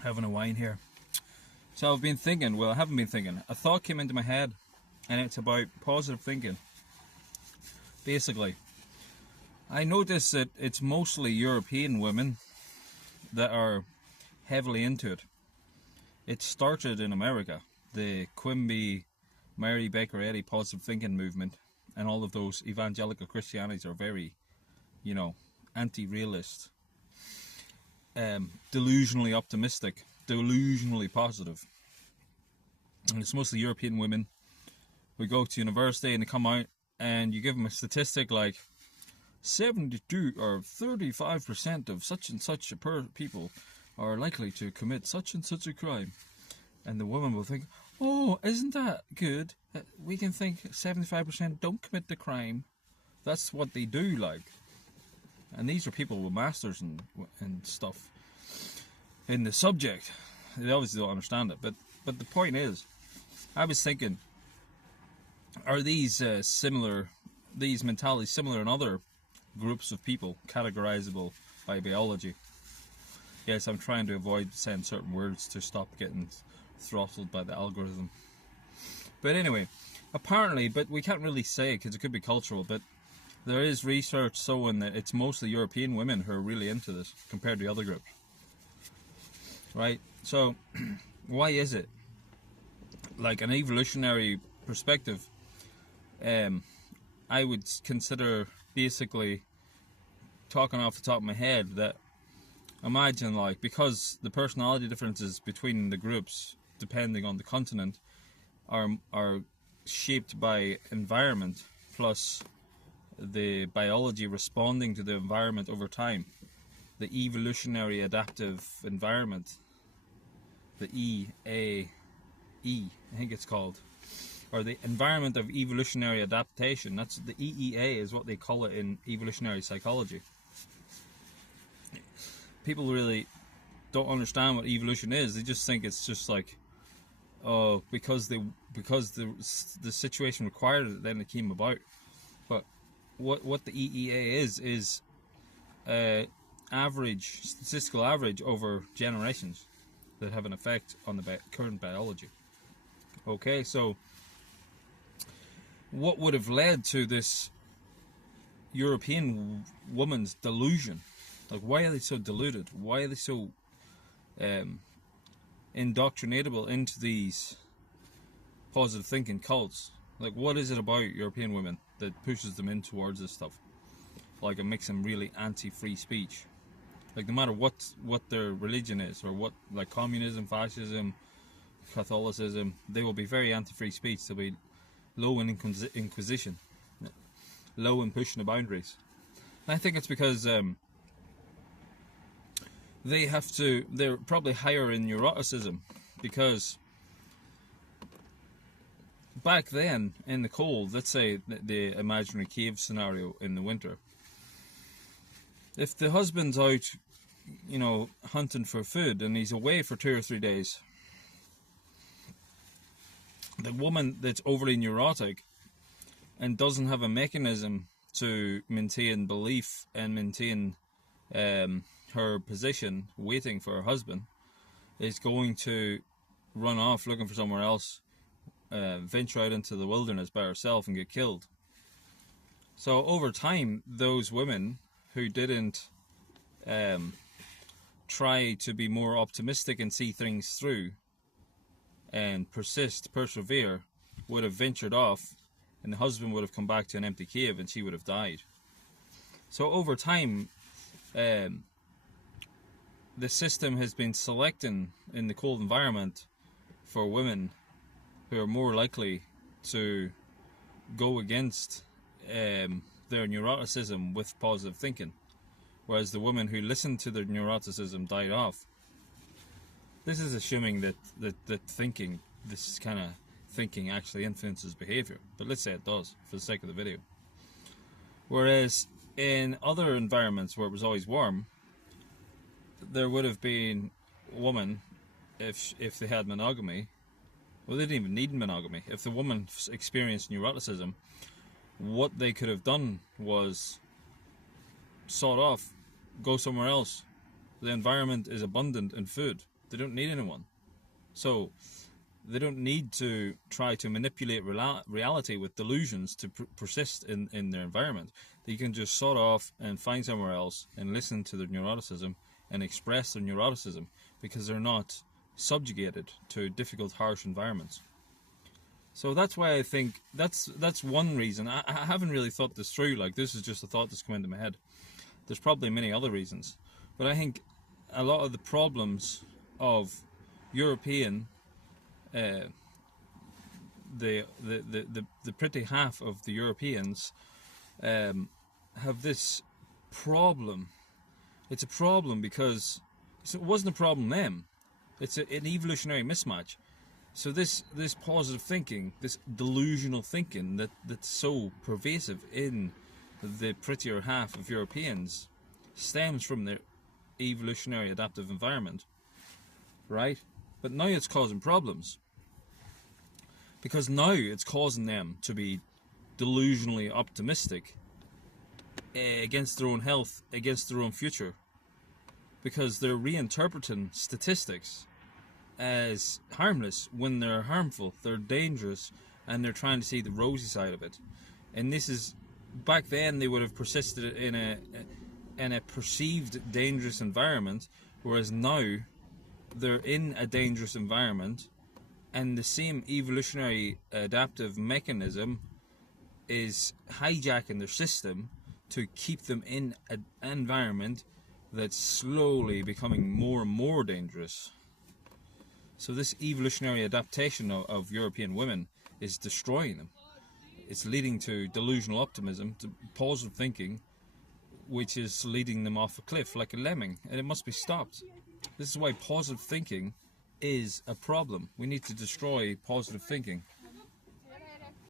having a wine here. So I've been thinking, well, I haven't been thinking. A thought came into my head, and it's about positive thinking. Basically, I notice that it's mostly European women that are heavily into it. It started in America, the Quimby, Mary Baker Eddy positive thinking movement, and all of those evangelical Christianities are very, anti-realist, delusionally optimistic, delusionally positive. And it's mostly European women who go to university and they come out and you give them a statistic like 72 or 35% of such and such people are likely to commit such and such a crime. And the woman will think, oh, isn't that good? We can think 75% don't commit the crime. That's what they do, like. And these are people with masters and stuff in the subject. They obviously don't understand it. But the point is, I was thinking, are these these mentalities similar in other groups of people, categorizable by biology? Yes, I'm trying to avoid saying certain words to stop getting throttled by the algorithm. But anyway, apparently, but we can't really say because it could be cultural, but there is research showing that it's mostly European women who are really into this compared to other groups. Right? So, why is it? Like an evolutionary perspective, I would consider basically, talking off the top of my head, that imagine like, because the personality differences between the groups, depending on the continent, are shaped by environment plus the biology responding to the environment over time. The evolutionary adaptive environment, the EAE, I think it's called, or the environment of evolutionary adaptation. That's the EEA is what they call it in evolutionary psychology. People really don't understand what evolution is. They just think it's just like, oh, because the situation required it, then it came about. But what the EEA is average, statistical average over generations that have an effect on the current biology. Okay, so what would have led to this European woman's delusion? Like, why are they so deluded? Why are they so indoctrinatable into these positive thinking cults? Like, what is it about European women that pushes them in towards this stuff? Like, it makes them really anti-free speech. Like, no matter what their religion is, or what, like communism, fascism, Catholicism, they will be very anti-free speech. They'll be low in inquisition, low in pushing the boundaries. And I think it's because they're probably higher in neuroticism, because back then in the cold, let's say the imaginary cave scenario in the winter, if the husband's out, hunting for food and he's away for 2 or 3 days, the woman that's overly neurotic and doesn't have a mechanism to maintain belief and maintain her position waiting for her husband is going to run off looking for somewhere else, venture out into the wilderness by herself and get killed. So over time, those women who didn't try to be more optimistic and see things through and persevere, would have ventured off, and the husband would have come back to an empty cave and she would have died. So over time, the system has been selecting in the cold environment for women who are more likely to go against their neuroticism with positive thinking, whereas the women who listened to their neuroticism died off. This is assuming that thinking, this kind of thinking actually influences behavior, but let's say it does for the sake of the video. Whereas in other environments where it was always warm, there would have been a woman, if they had monogamy, well, they didn't even need monogamy. If the woman experienced neuroticism, what they could have done was sawed off, go somewhere else. The environment is abundant in food. They don't need anyone. So they don't need to try to manipulate reality with delusions to persist in their environment. They can just sort off and find somewhere else and listen to their neuroticism and express their neuroticism, because they're not subjugated to difficult, harsh environments. So that's why I think that's one reason. I haven't really thought this through. Like, this is just a thought that's come into my head. There's probably many other reasons, but I think a lot of the problems of European, the pretty half of the Europeans have this problem. It's a problem because it wasn't a problem then. It's an evolutionary mismatch. So this positive thinking, this delusional thinking that's so pervasive in the prettier half of Europeans, stems from their evolutionary adaptive environment, right? But now it's causing problems, because now it's causing them to be delusionally optimistic against their own health, against their own future, because they're reinterpreting statistics as harmless when they're harmful, they're dangerous, and they're trying to see the rosy side of it. And this is, back then they would have persisted in a perceived dangerous environment, whereas now they're in a dangerous environment, and the same evolutionary adaptive mechanism is hijacking their system to keep them in an environment that's slowly becoming more and more dangerous. So this evolutionary adaptation of European women is destroying them. It's leading to delusional optimism, to positive thinking, which is leading them off a cliff like a lemming, and it must be stopped. This is why positive thinking is a problem. We need to destroy positive thinking.